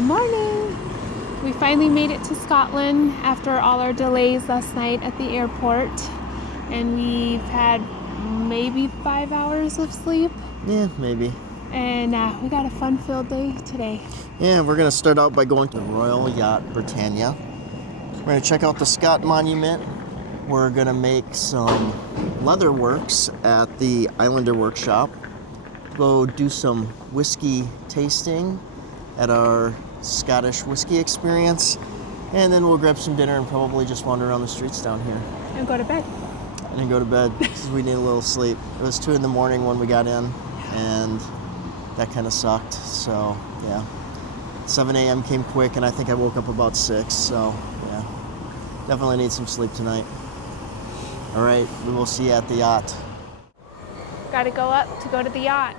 Good morning. We finally made it to Scotland after all our delays last night at the airport, and we've had maybe 5 hours of sleep. Yeah, maybe. And we got a fun-filled day today. Yeah, we're gonna start out by going to the Royal Yacht Britannia. We're gonna check out the Scott Monument. We're gonna make some leather works at the Islander Workshop. Go do some whiskey tasting at our Scottish whiskey experience. And then we'll grab some dinner and probably just wander around the streets down here. And go to bed. And then go to bed because we need a little sleep. It was 2 a.m. when we got in, and that kind of sucked. So, yeah. 7 a.m. came quick, and I think I woke up about 6. So, yeah. Definitely need some sleep tonight. All right, we will see you at the yacht. Gotta go up to go to the yacht.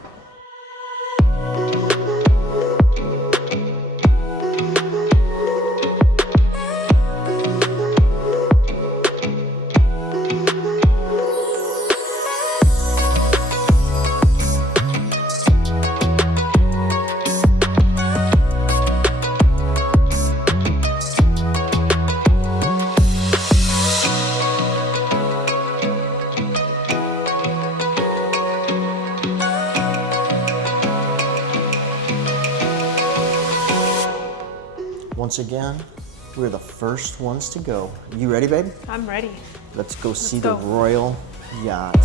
Once again, we're the first ones to go. You ready, babe? I'm ready. Let's go see go. the Royal Yacht.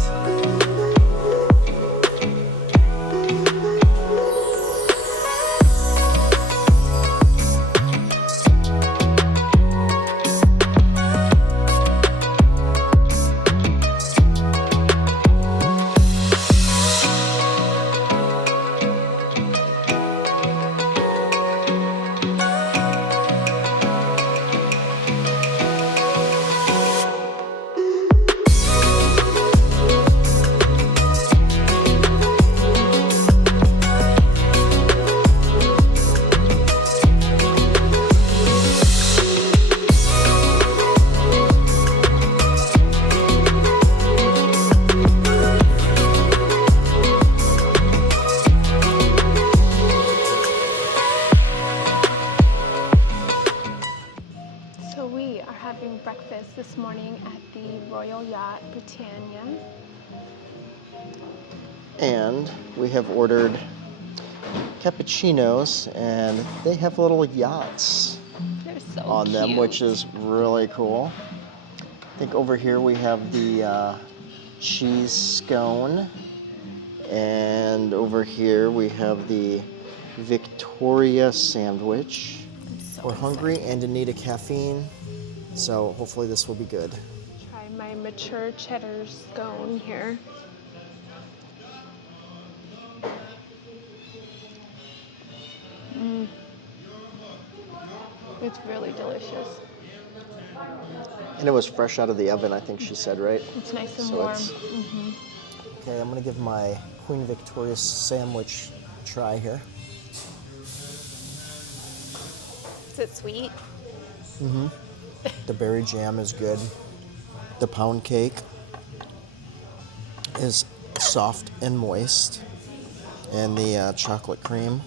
Having breakfast this morning at the Royal Yacht Britannia. And we have ordered cappuccinos, and they have little yachts on them, which is really cool. I think over here we have the cheese scone, and over here we have the Victoria sandwich. We're hungry and in need of caffeine. So hopefully this will be good. Try my mature cheddar scone here. It's really delicious. And it was fresh out of the oven, I think she said, right? It's nice and warm. Okay, I'm gonna give my Queen Victoria sandwich a try here. Is it sweet? Mm-hmm. The berry jam is good. The pound cake is soft and moist. And the chocolate cream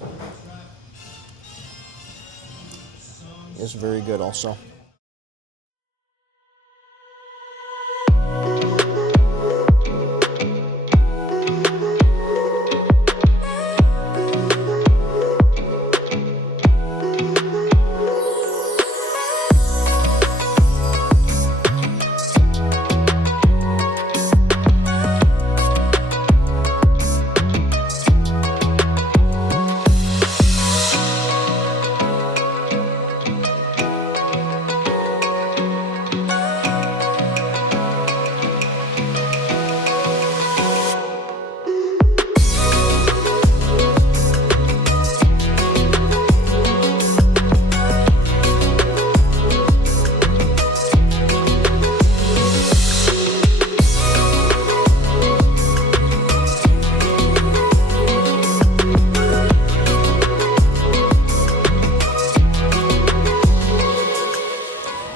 is very good also.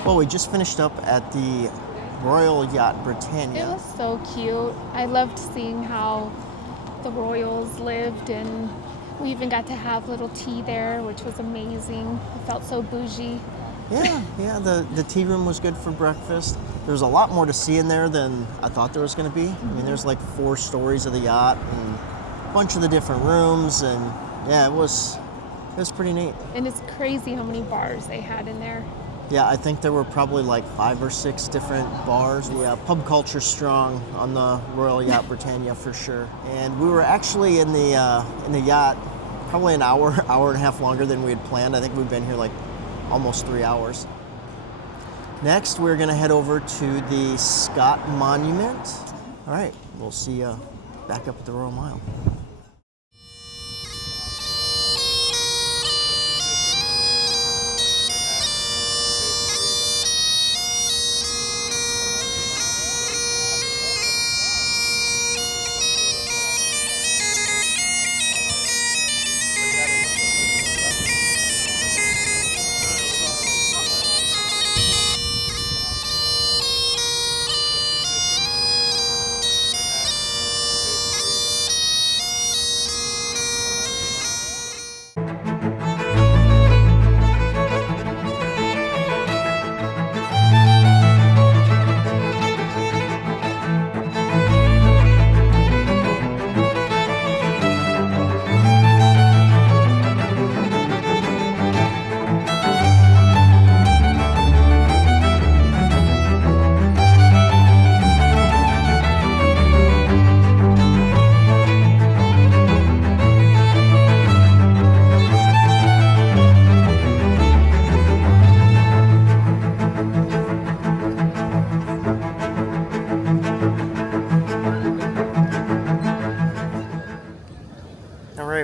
Well, we just finished up at the Royal Yacht Britannia. It was so cute. I loved seeing how the royals lived, and We even got to have little tea there, which was amazing. It felt so bougie. Yeah, the tea room was good for breakfast. There's a lot more to see in there than I thought there was going to be. I mean, there's like 4 stories of the yacht and a bunch of the different rooms, and yeah, it was pretty neat. And it's crazy how many bars they had in there. Yeah, I think there were probably like 5 or 6 different bars. Yeah, pub culture strong on the Royal Yacht Britannia for sure. And we were actually in the yacht probably an hour and a half longer than we had planned. I think we've been here like almost 3 hours. Next, we're gonna head over to the Scott Monument. All right, we'll see you back up at the Royal Mile.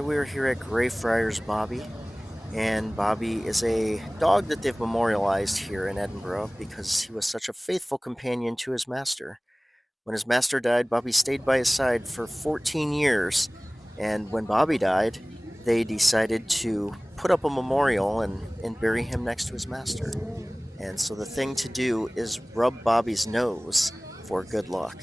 We're here at Grefriars Bobby, and Bobby is a dog that they've memorialized here in Edinburgh because he was such a faithful companion to his master. When his master died, Bobby stayed by his side for 14 years, and when Bobby died, they decided to put up a memorial and bury him next to his master. And so the thing to do is rub Bobby's nose for good luck.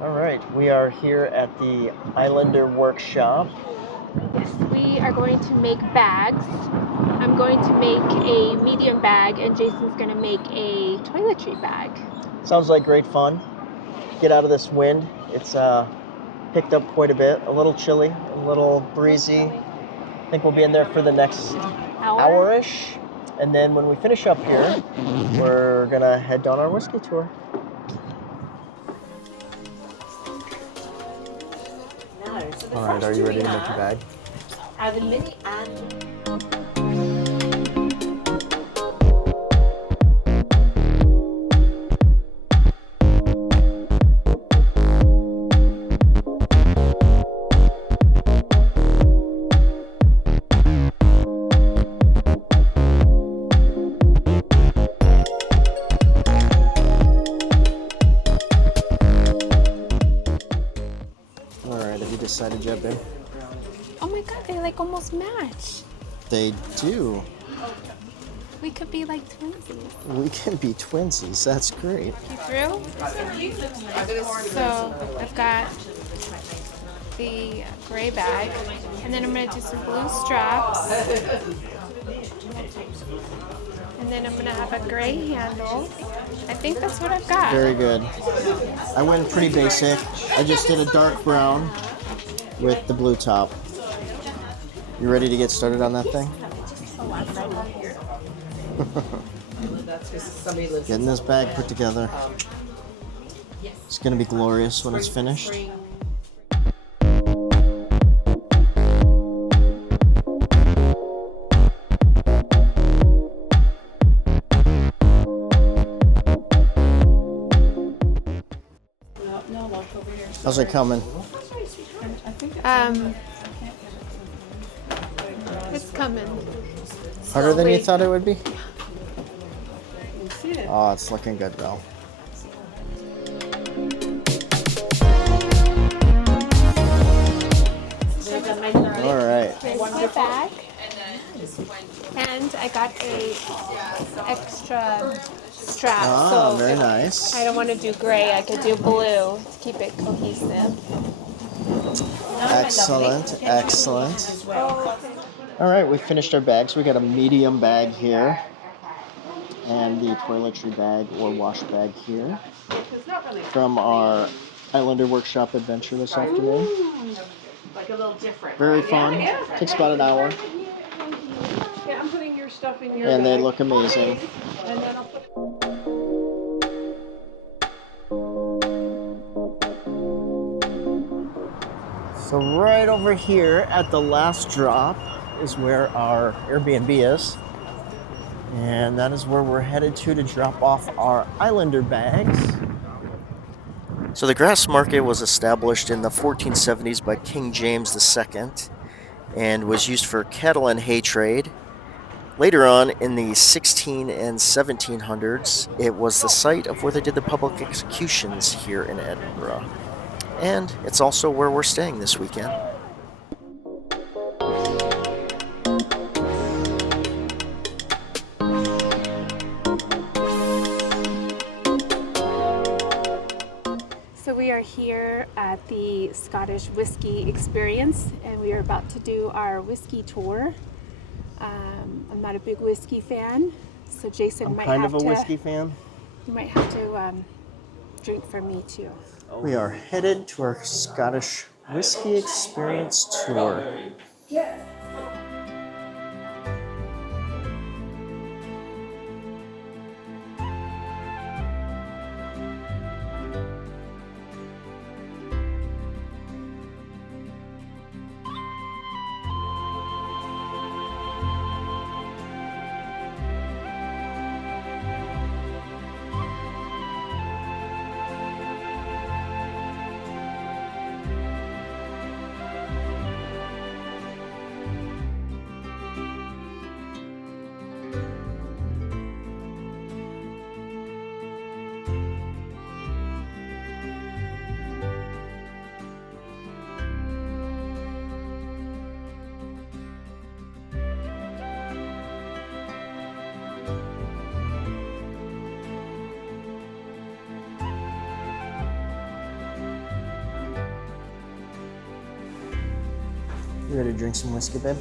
All right, we are here at the Islander Workshop. Yes, we are going to make bags. I'm going to make a medium bag, and Jason's going to make a toiletry bag. Sounds like great fun. Get out of this wind. It's picked up quite a bit. A little chilly, a little breezy. I think we'll be in there for the next hour-ish. And then when we finish up here, we're going to head down our whiskey tour. All right, are you ready to make your bag? The mini and Decided yet, babe? Oh my god, they like almost match. They do. We could be like twinsies. We can be twinsies. That's great. You through? So I've got the gray bag, and then I'm gonna do some blue straps, and then I'm gonna have a gray handle. I think that's what I've got. Very good. I went pretty basic. I just did a dark brown with the blue top. You ready to get started on that thing? Getting this bag put together. It's going to be glorious when it's finished. How's it coming? It's coming. Harder than you Slowly. thought it would be? Oh, it's looking good though. All right. Here's my bag. And I got a extra strap. Ah, so very if nice. I don't want to do gray, I could do blue to keep it cohesive. Excellent, excellent. All right, we finished our bags. We got a medium bag here and the toiletry bag or wash bag here from our Islander Workshop adventure this afternoon. Like a little different. Very fun. Takes about an hour. Yeah, I'm putting your stuff in your And they bag. look amazing. And then I'll put... So right over here at the last drop is where our Airbnb is. And that is where we're headed to drop off our Islander bags. So the grass market was established in the 1470s by King James II and was used for cattle and hay trade. Later on, in the 16 and 1700s, it was the site of where they did the public executions here in Edinburgh. And it's also where we're staying this weekend. So we are here at the Scottish Whiskey Experience, and we are about to do our whiskey tour. I'm not a big whiskey fan, so Jason I'm might kind have of a to. whiskey fan. You might have to drink for me too. We are headed to our Scottish Whiskey Experience tour. You ready to drink some whiskey, babe?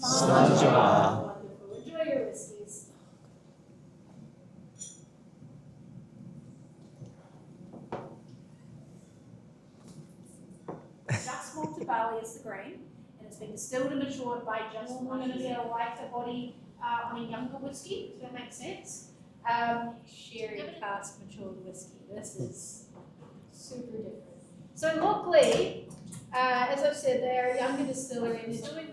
Slàinte. Enjoy your whiskeys. Just malted barley is the grain, and it's been distilled and matured by just we're going to get a lighter body on a younger whiskey. Does that make sense? Sherry cask matured whiskey. This is super different. So locally, as I've said, they're a younger distillery, and they're doing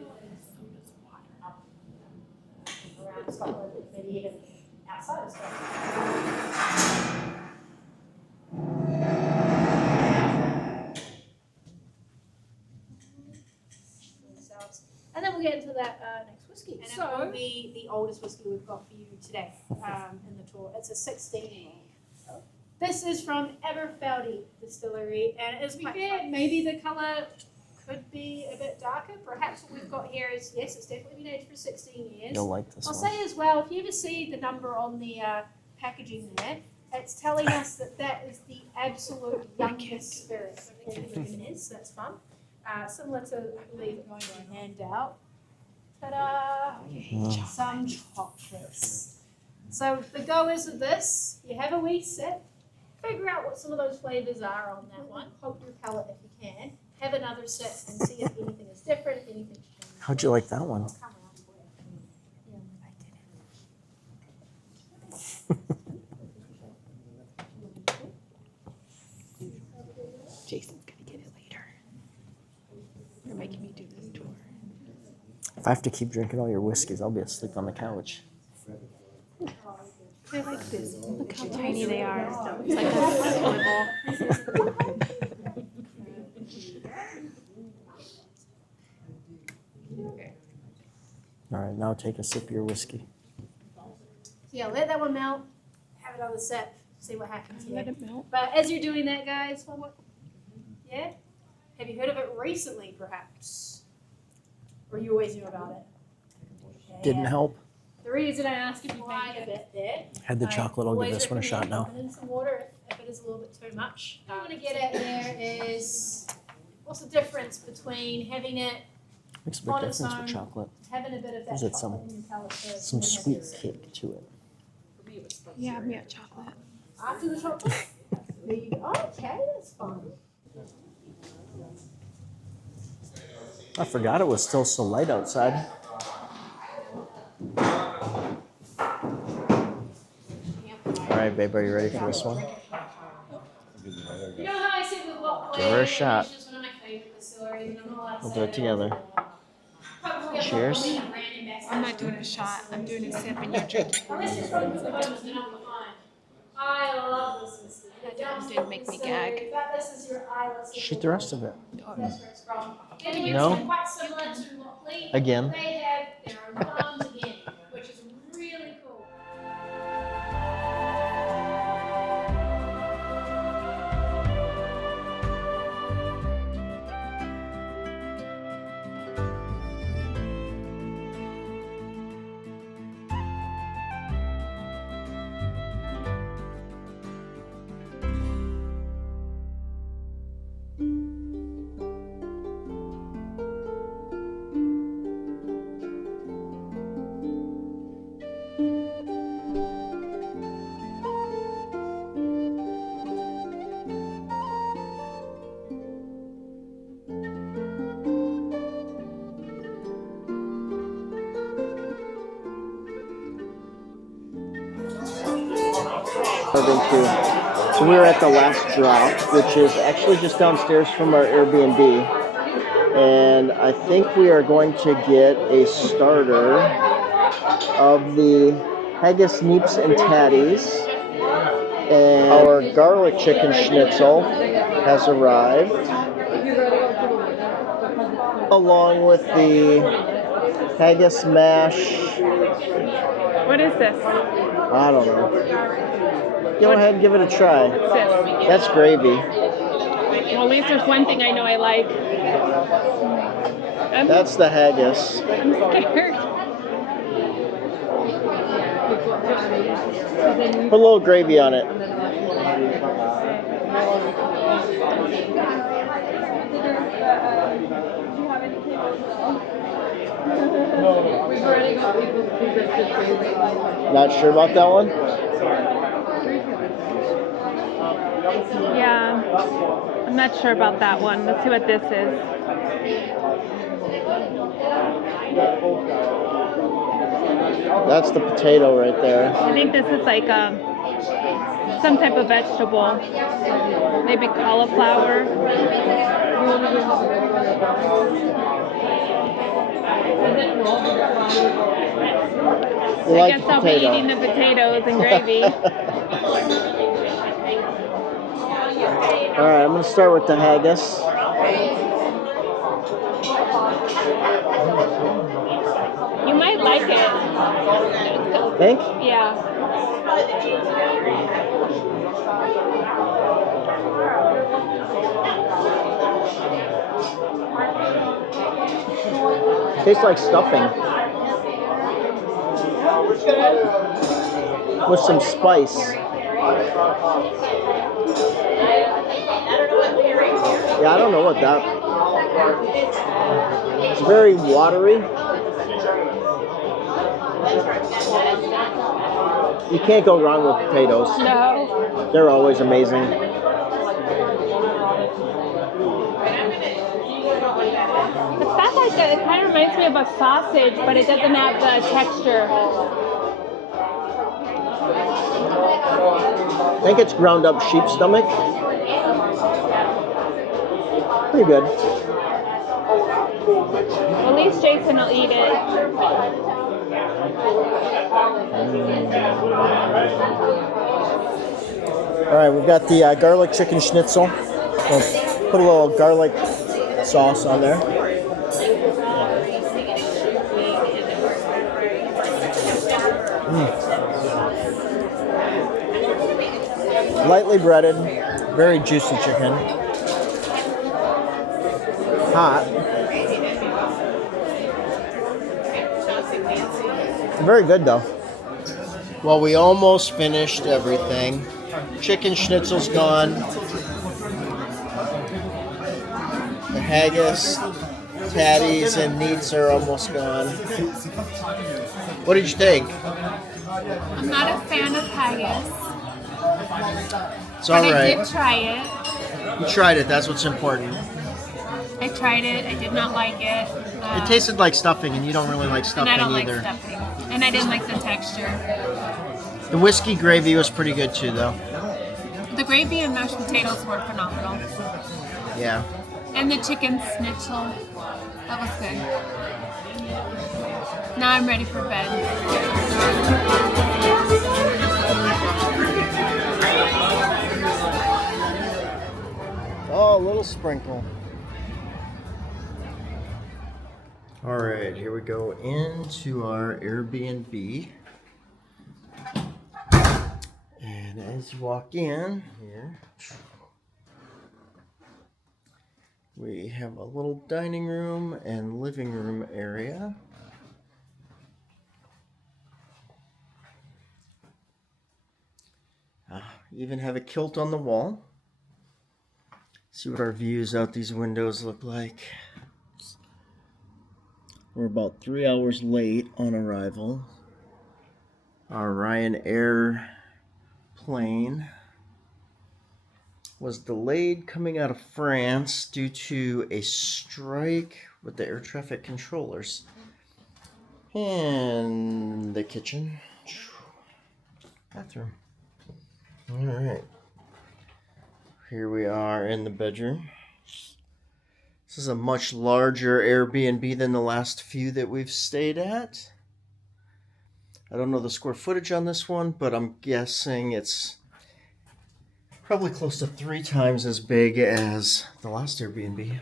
around Scotland, maybe even outside of Scotland. And then we'll get into that next whiskey. And it will be the oldest whiskey we've got for you today in the tour. It's a 16-year-old. This is from Aberfeldy Distillery, and it is quite fair. Maybe the colour could be a bit darker. Perhaps what we've got here is, yes, it's definitely been aged for 16 years. You'll like this I'll one. say as well, if you ever see the number on the packaging there, it's telling us that that is the absolute youngest spirit in is. That's fun. Similar to, I believe, going to hand out. Ta-da! Some chocolates. So the goers of this, you have a wee sip, figure out what some of those flavours are on that one, poke your palate if you can, have another sip and see if anything is different, if anything's changed. How'd you like that one? Jason's gonna get it later. You're making me do this tour. If I have to keep drinking all your whiskeys, I'll be asleep on the couch. I like this. Look how tiny they are. It's like a swivel. All right, now take a sip of your whiskey. So yeah, let that one melt. Have it on the sip. See what happens here. Let it melt. But as you're doing that, guys, yeah? Have you heard of it recently, perhaps? Or you always knew about it? Didn't help. The reason I asked if you quite a bit there. Had the chocolate. I'll give this one a shot now. And then some water if it is a little bit too much. What I want to get at there is what's the difference between having it Makes a big difference with chocolate. having a bit of that Gives it chocolate in your palate first, some and then sweet have your kick to it. Yeah, me a chocolate. after the chocolate. There you go. Okay, that's fine. I forgot it was still so light outside. All right, babe, are you ready for this one? You know how I said with what Give her a shot. It's just one of my favorite distilleries, and I'm not allowed to We'll say do it together. Probably Cheers. I'm not doing a shot. I'm doing a sip and you drink it. Unless it's from the photos, then I'm behind. I love this whiskey. That did make me gag. This is your eyeless. Shoot the rest of it. That's where it's from. And No. it's quite similar to Lockley. Again. They have their own farms again, which is really cool. So we were at the last drop, which is actually just downstairs from our Airbnb. And I think we are going to get a starter of the haggis, neeps, and tatties. And our garlic chicken schnitzel has arrived, along with the haggis mash. What is this? I don't know. Go ahead and give it a try. What's this? That's gravy. Well, at least there's one thing I know I like. That's the haggis. I'm scared. Put a little gravy on it. Not sure about that one? Yeah, I'm not sure about that one. Let's see what this is. That's the potato right there. I think this is like some type of vegetable. Maybe cauliflower. You I like guess I'll be potato. eating the potatoes and gravy. Alright, I'm going to start with the haggis. You might like it. Think? Yeah. Tastes like stuffing. With some spice. Yeah, I don't know what that. It's very watery. You can't go wrong with potatoes. No. They're always amazing. It's got like it kind of reminds me of a sausage, but it doesn't have the texture. I think it's ground up sheep stomach. Pretty good. At least Jason will eat it. All right, we've got the garlic chicken schnitzel. We'll put a little garlic sauce on there. Lightly breaded, very juicy chicken. Hot. Very good though. Well, we almost finished everything. Chicken schnitzel's gone. The haggis, tatties, and neats are almost gone. What did you think? I'm not a fan of haggis. It's all but right. I did try it. You tried it. That's what's important. I tried it. I did not like it. It tasted like stuffing, and you don't really like stuffing and I don't either. like stuffing. And I didn't like the texture. The whiskey gravy was pretty good too, though. The gravy and mashed potatoes were phenomenal. Yeah. And the chicken schnitzel. That was good. Now I'm ready for bed. Oh, a little sprinkle. All right, here we go into our Airbnb. And as you walk in here, we have a little dining room and living room area. Even have a kilt on the wall. See what our views out these windows look like. We're about 3 hours late on arrival. Our Ryanair plane was delayed coming out of France due to a strike with the air traffic controllers. And the kitchen. Bathroom. All right. Here we are in the bedroom. This is a much larger Airbnb than the last few that we've stayed at. I don't know the square footage on this one, but I'm guessing it's probably close to 3 times as big as the last Airbnb.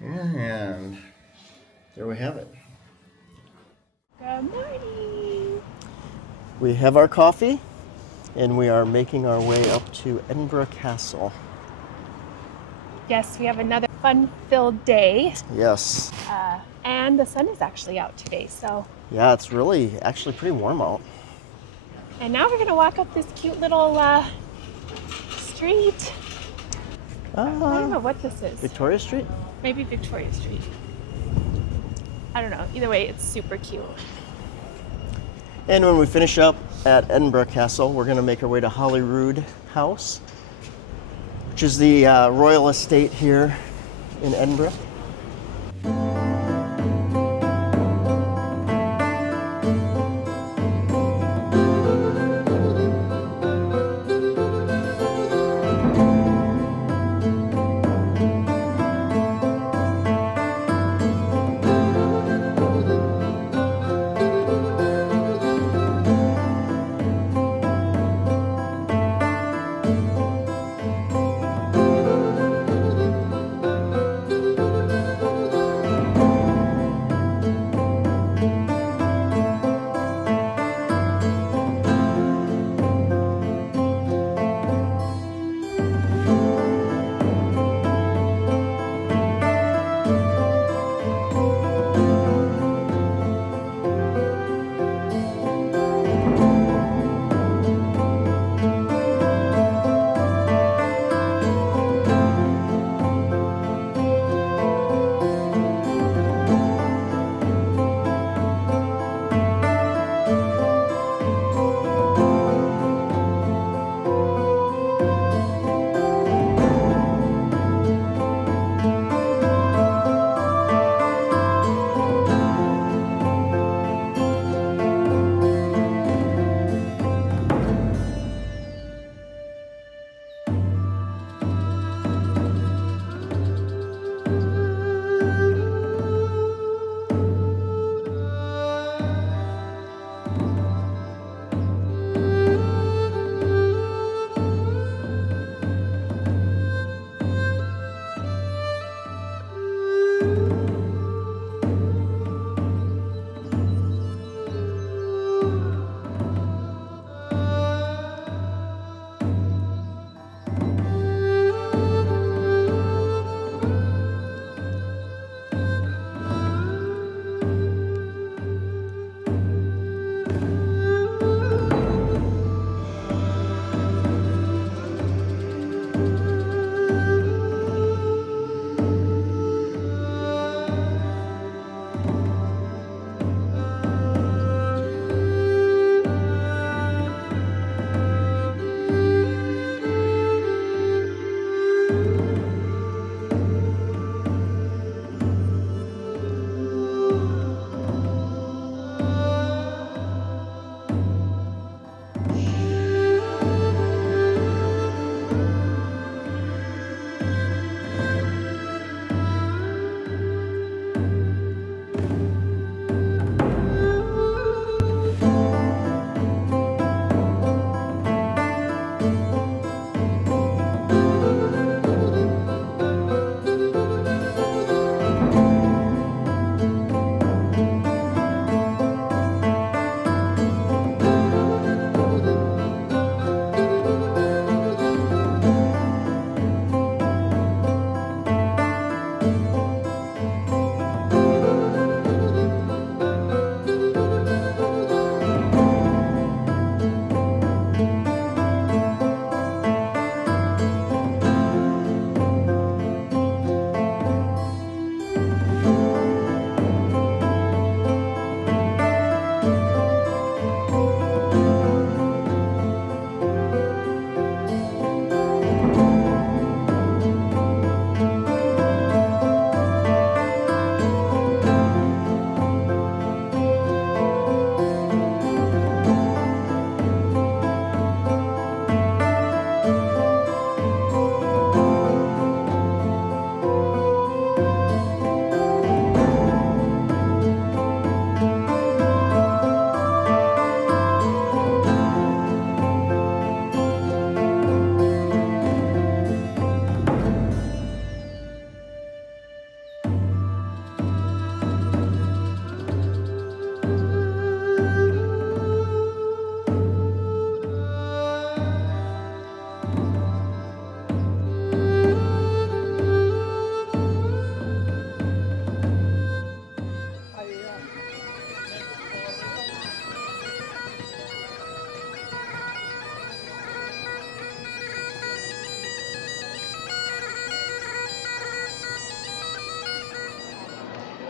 And there we have it. Good morning. We have our coffee, and we are making our way up to Edinburgh Castle. Yes, we have another fun-filled day. Yes. And the sun is actually out today, so. Yeah, it's really actually pretty warm out. And now we're gonna walk up this cute little street. I don't know what this is. Victoria Street? Maybe Victoria Street. I don't know. Either way, it's super cute. And when we finish up at Edinburgh Castle, we're going to make our way to Holyrood House, which is the royal estate here in Edinburgh.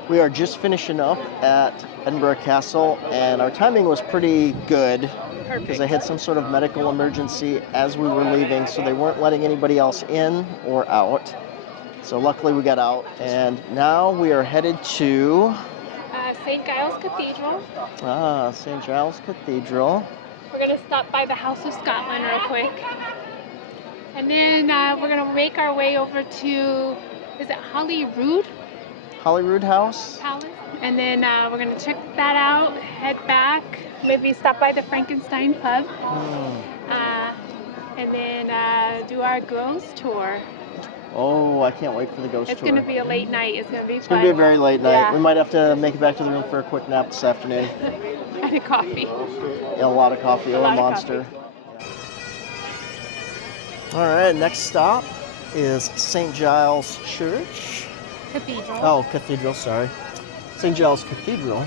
We are just finishing up at Edinburgh Castle, and our timing was pretty good because they had some sort of medical emergency as we were leaving, so they weren't letting anybody else in or out. So luckily we got out, and now we are headed to St. Giles Cathedral. St. Giles Cathedral. We're going to stop by the House of Scotland real quick. And then we're going to make our way over to, is it Holyrood? Holyrood House Palace. And then we're going to check that out, head back, maybe stop by the Frankenstein Pub. And then do our ghost tour. Oh, I can't wait for the ghost tour. It's going to be a late night. It's going to be fun. It's going to be a very late night. Yeah. We might have to make it back to the room for a quick nap this afternoon. And a coffee. Yeah, a lot of coffee, a monster. All right, next stop is St. Giles Church. Cathedral. Oh, Cathedral, sorry. St. Giles Cathedral.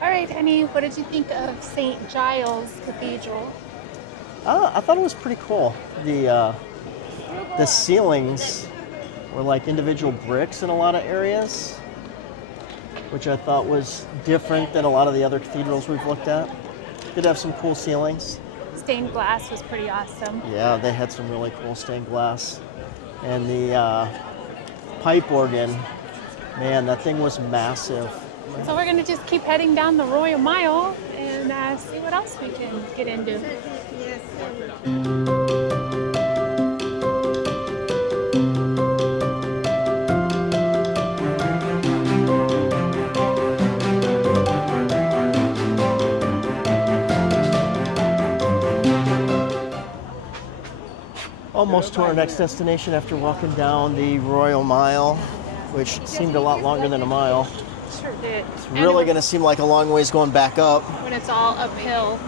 All right, honey, what did you think of St. Giles Cathedral? I thought it was pretty cool. The ceilings were like individual bricks in a lot of areas, which I thought was different than a lot of the other cathedrals we've looked at. Did have some cool ceilings. Stained glass was pretty awesome. Yeah, they had some really cool stained glass. And the pipe organ, man, that thing was massive. So we're going to just keep heading down the Royal Mile and see what else we can get into. Almost to our next destination after walking down the Royal Mile, which seemed a lot longer than a mile. Sure did. It's really going to seem like a long ways going back up. When it's all uphill.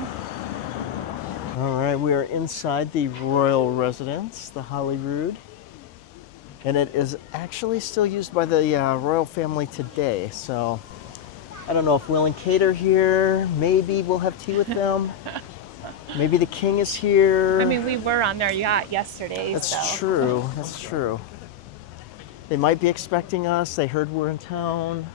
All right, we are inside the royal residence, the Holyrood. And it is actually still used by the royal family today. So I don't know if Will and Kate are here. Maybe we'll have tea with them. Maybe the king is here. I mean, we were on their yacht yesterday. That's true. That's true. They might be expecting us. They heard we're in town.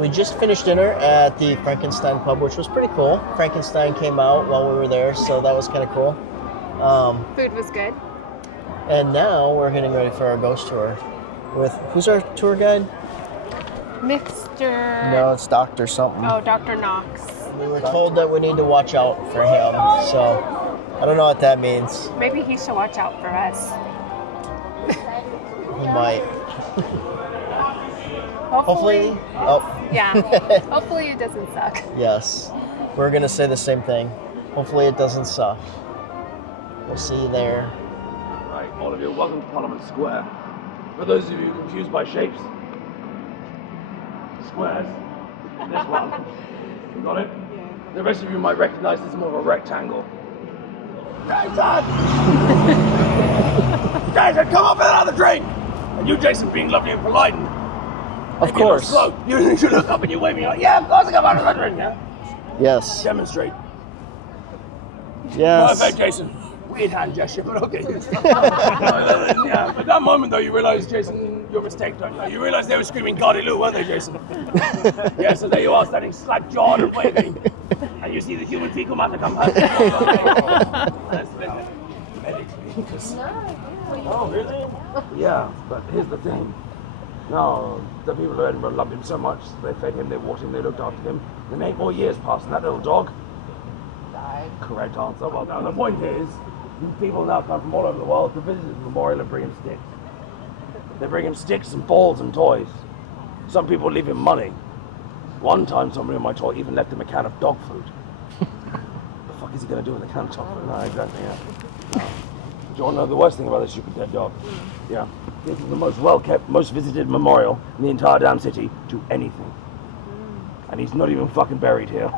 We just finished dinner at the Frankenstein Pub, which was pretty cool. Frankenstein came out while we were there, so that was kind of cool. Food was good. And now we're getting ready for our ghost tour with, who's our tour guide? Mr. No, it's Dr. something. Oh, Dr. Knox. We were told that we need to watch out for him, so I don't know what that means. Maybe he should watch out for us. He might. Hopefully. Oh. Yeah. Hopefully it doesn't suck. Yes. We're going to say the same thing. Hopefully it doesn't suck. We'll see you there. Right, all of you, welcome to Parliament Square. For those of you confused by shapes, squares, this one, you got it? Yeah. The rest of you might recognize this more of a rectangle. Jason! Jason, come up and another drink! And you, Jason, being lovely and polite and of course. Slow, you look up and you wave me like, yeah, of course I come out another drink, yeah? Yes. Demonstrate. Yes. Perfect, Jason. Weird hand gesture, but okay. Yeah, but that moment though, you realise, Jason, your mistake, don't you? You realise they were screaming "Gardy Lou," weren't they, Jason? Yeah, so there you are, standing slack-jawed and waving, and you see the human fecal matter come past. Oh, really? Yeah, but here's the thing. No, the people of Edinburgh loved him so much, they fed him, they watered him, they looked after him. Then 8 more years passed, and that little dog died. Correct answer. Well, now the point is, people now come from all over the world to visit his memorial and bring him sticks. They bring him sticks and balls and toys. Some people leave him money. One time, somebody on my tour even left him a can of dog food. The fuck is he going to do with a can of dog food? No, exactly, yeah. No. Do you want to know the worst thing about this stupid dead dog? Yeah. This is the most well-kept, most visited memorial in the entire damn city to anything. And he's not even fucking buried here.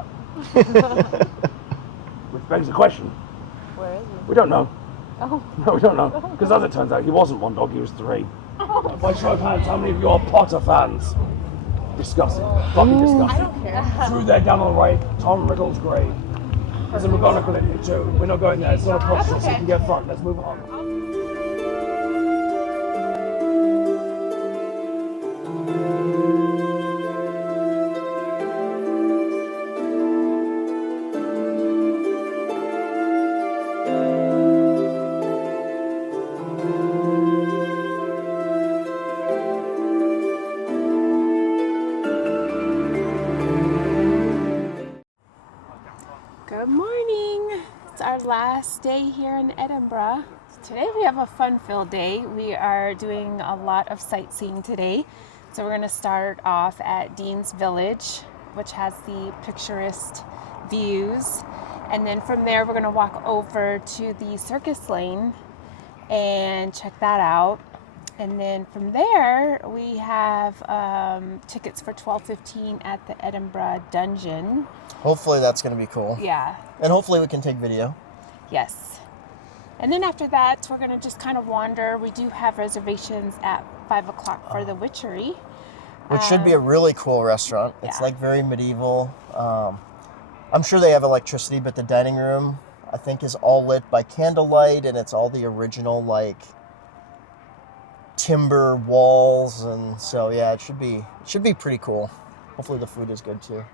Which begs the question. Where is he? We don't know. Oh. No, we don't know. Because as it turns out, he wasn't one dog, he was 3. By show of hands, how many of you are Potter fans? Disgusting. Fucking disgusting. I don't care. Through there, down on the right, Tom Riddle's grave. There's a McGonagall in here too. We're not going there. It's not a problem, so you can get front. Let's move on. Good morning. It's our last day here in Edinburgh. Today we have a fun-filled day. We are doing a lot of sightseeing today. So we're going to start off at Dean's Village, which has the picturesque views. And then from there we're going to walk over to the Circus Lane and check that out. And then from there we have tickets for $12.15 at the Edinburgh Dungeon. Hopefully that's going to be cool. Yeah. And hopefully we can take video. Yes. And then after that, we're going to just kind of wander. We do have reservations at 5 o'clock for the Witchery. Which should be a really cool restaurant. It's Yeah. like very medieval. I'm sure they have electricity, but the dining room, I think, is all lit by candlelight, and it's all the original, like, timber walls. And so, yeah, it should be pretty cool. Hopefully the food is good, too.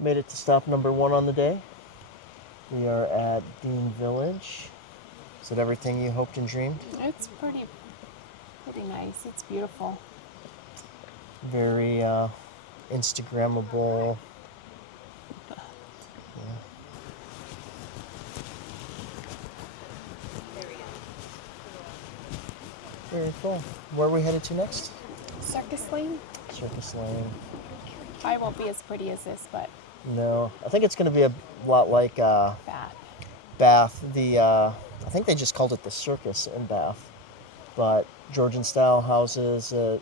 Made it to stop number 1 on the day. We are at Dean Village. Is it everything you hoped and dreamed? It's pretty nice. It's beautiful. Very Instagrammable. Yeah. Very cool. Where are we headed to next? Circus Lane? Circus Lane. Probably won't be as pretty as this, but No, I think it's going to be a lot like Bath. Bath. I think they just called it the Circus in Bath, but Georgian style houses that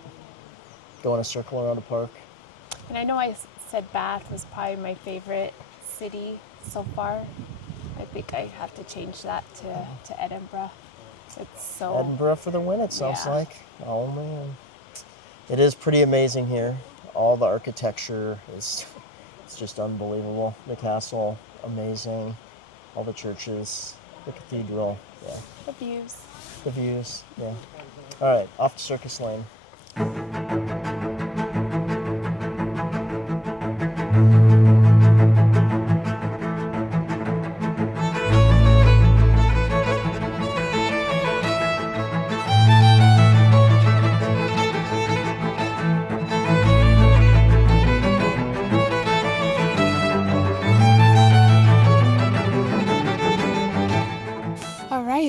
go in a circle around a park. And I know I said Bath was probably my favorite city so far. I think I have to change that to Edinburgh. It's so... Edinburgh for the win, it sounds Yeah. like. Oh man. It is pretty amazing here. All the architecture is it's just unbelievable. The castle, amazing. All the churches, the cathedral, yeah. The views. The views, yeah. All right, off to Circus Lane.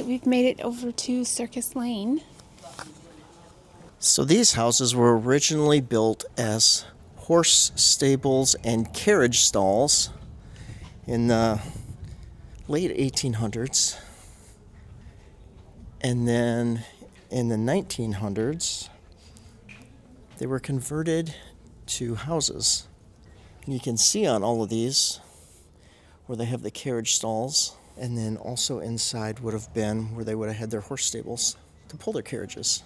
We've made it over to Circus Lane. So these houses were originally built as horse stables and carriage stalls in the late 1800s. And then in the 1900s, they were converted to houses. And you can see on all of these where they have the carriage stalls. And then also inside would have been where they would have had their horse stables to pull their carriages.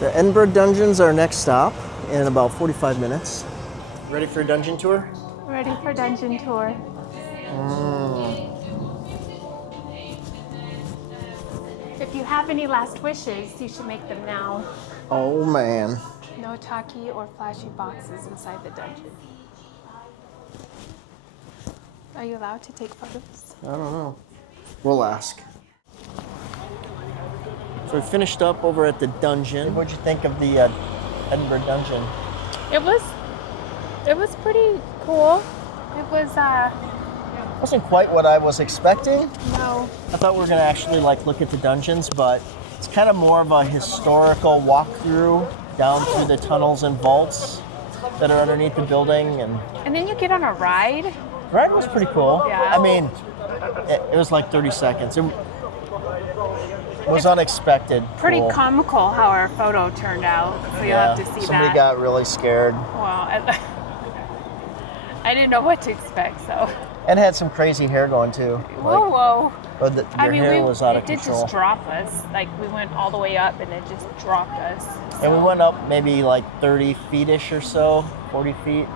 The Edinburgh Dungeon's our next stop in about 45 minutes. Ready for a dungeon tour? Ready for dungeon tour. If you have any last wishes, you should make them now. Oh man. No talkie or flashy boxes inside the dungeon. Are you allowed to take photos? I don't know. We'll ask. So we finished up over at the dungeon. What'd you think of the Edinburgh Dungeon? It was pretty cool. It was Wasn't quite what I was expecting. no. I thought we were gonna actually like look at the dungeons, but it's kind of more of a historical walkthrough down through the tunnels and vaults that are underneath the building, And then you get on a ride. the ride was pretty cool. Yeah. I mean, it was like 30 seconds. It was unexpected. Pretty cool. comical how our photo turned out. So you'll have to see somebody that. got really scared. Well, I didn't know what to expect, so. And had some crazy hair going too. Whoa. But your hair was out of it did control. just drop us. Like we went all the way up and it just dropped us. And we went up maybe like 30 feet-ish or so, 40 feet.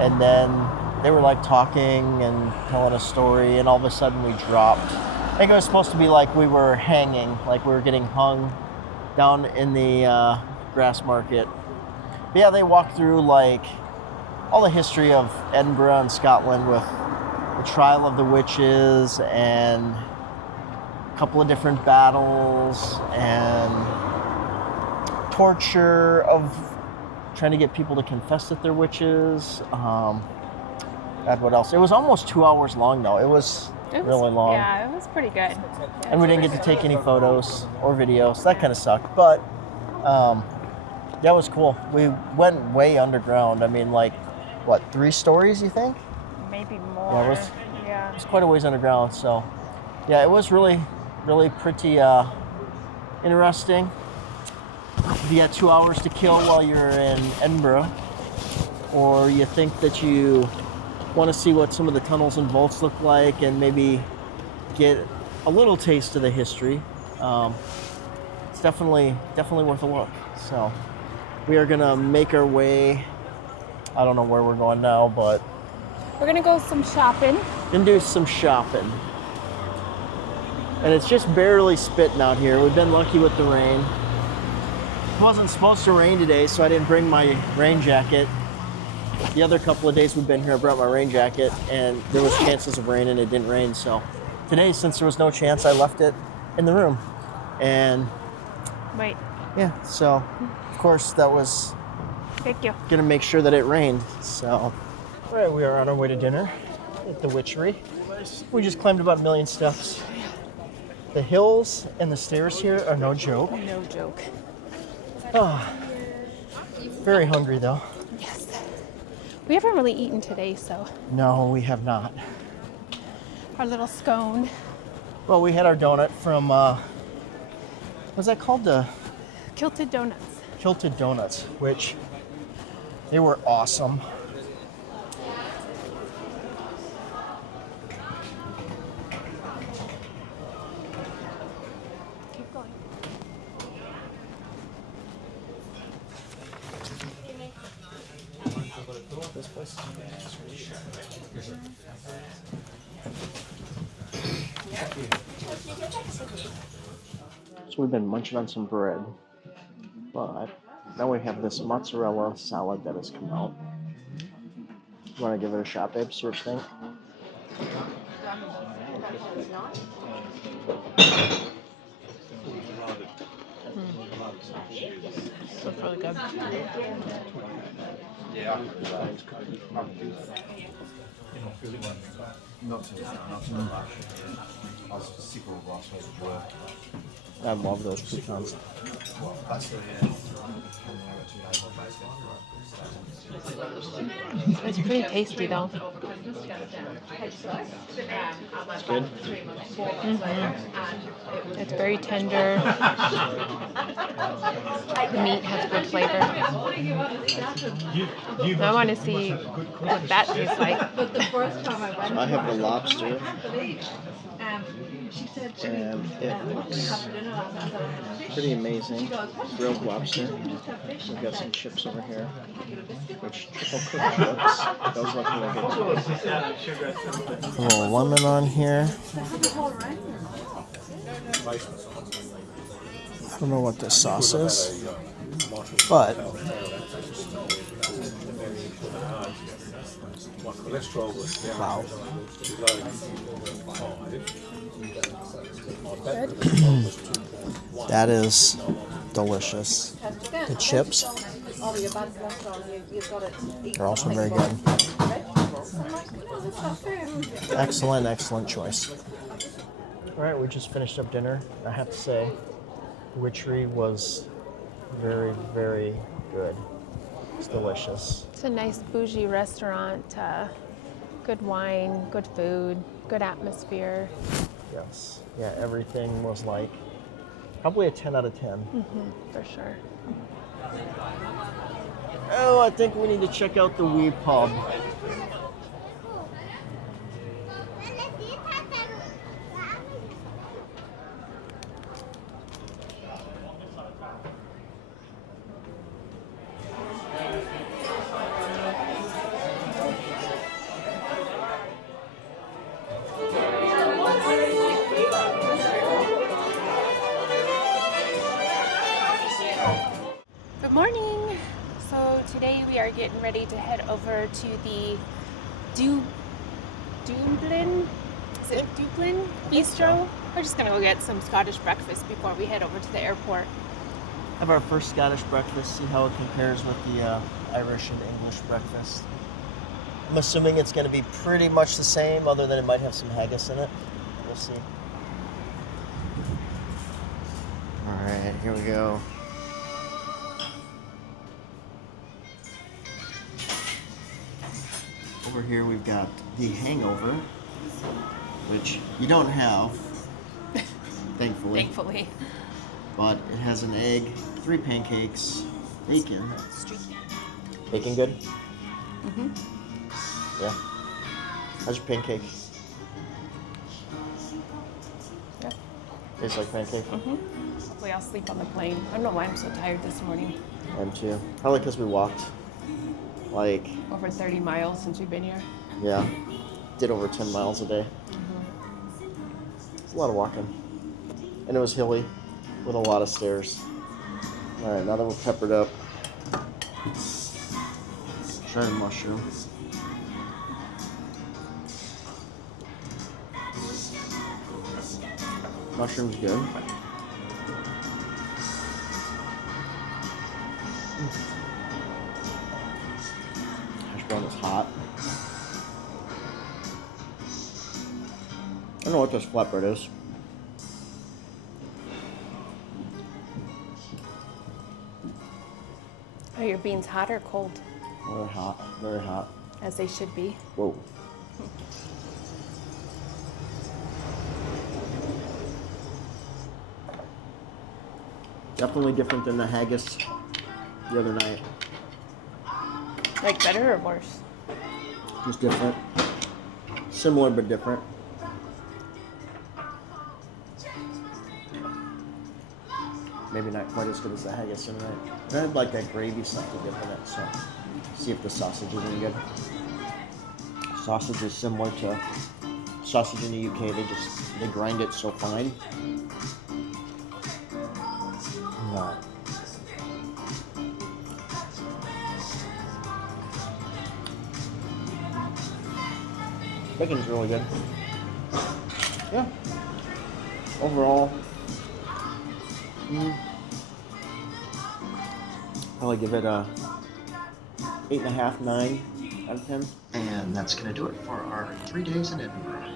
And then they were like talking and telling a story, and all of a sudden we dropped. I think it was supposed to be like we were hanging, like we were getting hung down in the grass market. But yeah, they walked through like all the history of Edinburgh and Scotland with the trial of the witches and a couple of different battles and torture of trying to get people to confess that they're witches. God, what else? It was almost 2 hours long though. It was really long. Yeah, it was pretty good. And we didn't get to take any photos or videos. That kind of sucked. But that was cool. We went way underground. I mean, like, what, 3 stories, you think? Maybe more. Yeah, it was quite a ways underground. So, yeah, it was really, really pretty interesting. If you got 2 hours to kill while you're in Edinburgh, or you think that you want to see what some of the tunnels and vaults look like and maybe get a little taste of the history, it's definitely worth a look. So we are gonna make our way. I don't know where we're going now, but we're gonna go some shopping. Gonna do some shopping. And it's just barely spitting out here. We've been lucky with the rain. It wasn't supposed to rain today, so I didn't bring my rain jacket. The other couple of days we've been here, I brought my rain jacket, and there was chances of rain, and it didn't rain. So today, since there was no chance, I left it in the room. And Wait. yeah, so of course that was Thank you. gonna make sure that it rained. So, all right, we are on our way to dinner at the Witchery. We just climbed about 1 million steps. The hills and the stairs here are no joke. No joke. Oh, very hungry though. Yes. We haven't really eaten today, so No, we have not. our little scone. Well, we had our donut from, what's that called? The Kilted donuts. Kilted Donuts, which they were awesome. Keep going. This place. So we've been munching on some bread, but now we have this mozzarella salad that has come out. You want to give it a shot, babe? See what you think? That's really good. I love those croutons. It's pretty tasty though. It's good. It's very tender. The meat has good flavor. I want to see what that tastes like. So I have the lobster, and it looks pretty amazing. Grilled lobster. We've got some chips over here, which triple cooked chips. Those look really good. A little lemon on here. I don't know what this sauce is, but wow. That is delicious. The chips are also very good. Excellent, excellent choice. All right, we just finished up dinner. I have to say, Witchery was very, very good. It's delicious. It's a nice bougie restaurant. Good wine, good food, good atmosphere. Yes. Yeah, everything was like probably a 10 out of 10. For sure. Oh, I think we need to check out the wee pub. Good morning. So today we are getting ready to head over to the Dublin. Is it Dublin Bistro? We're just gonna go get some Scottish breakfast before we head over to the airport. Have our first Scottish breakfast, see how it compares with the Irish and English breakfast. I'm assuming it's going to be pretty much the same, other than it might have some haggis in it. We'll see. All right, here we go. Over here we've got the Hangover, which you don't have, thankfully. Thankfully. But it has an egg, 3 pancakes, bacon. Bacon good? Yeah. How's your pancake? Yeah. Tastes like pancake? Hopefully I'll sleep on the plane. I don't know why I'm so tired this morning. I am too. Probably because we walked. Like, Over 30 miles since we've been here. yeah, did over 10 miles a day. It's a lot of walking. And it was hilly with a lot of stairs. All right, now that we're peppered up, try the mushroom. Mushroom's good. Hash brown is hot. I don't know what this flatbread is. Are your beans hot or cold? Very hot, very hot. As they should be. Whoa. Definitely different than the haggis the other night. Like better or worse? Just different. Similar but different. Maybe not quite as good as the haggis tonight. I had like that gravy stuff to dip in it, so see if the sausage is any good. Sausage is similar to sausage in the UK. They grind it so fine. No. Bacon's really good. Yeah. Overall, I'll give it a 8.5, 9 out of 10. And that's going to do it for our 3 days in Edinburgh.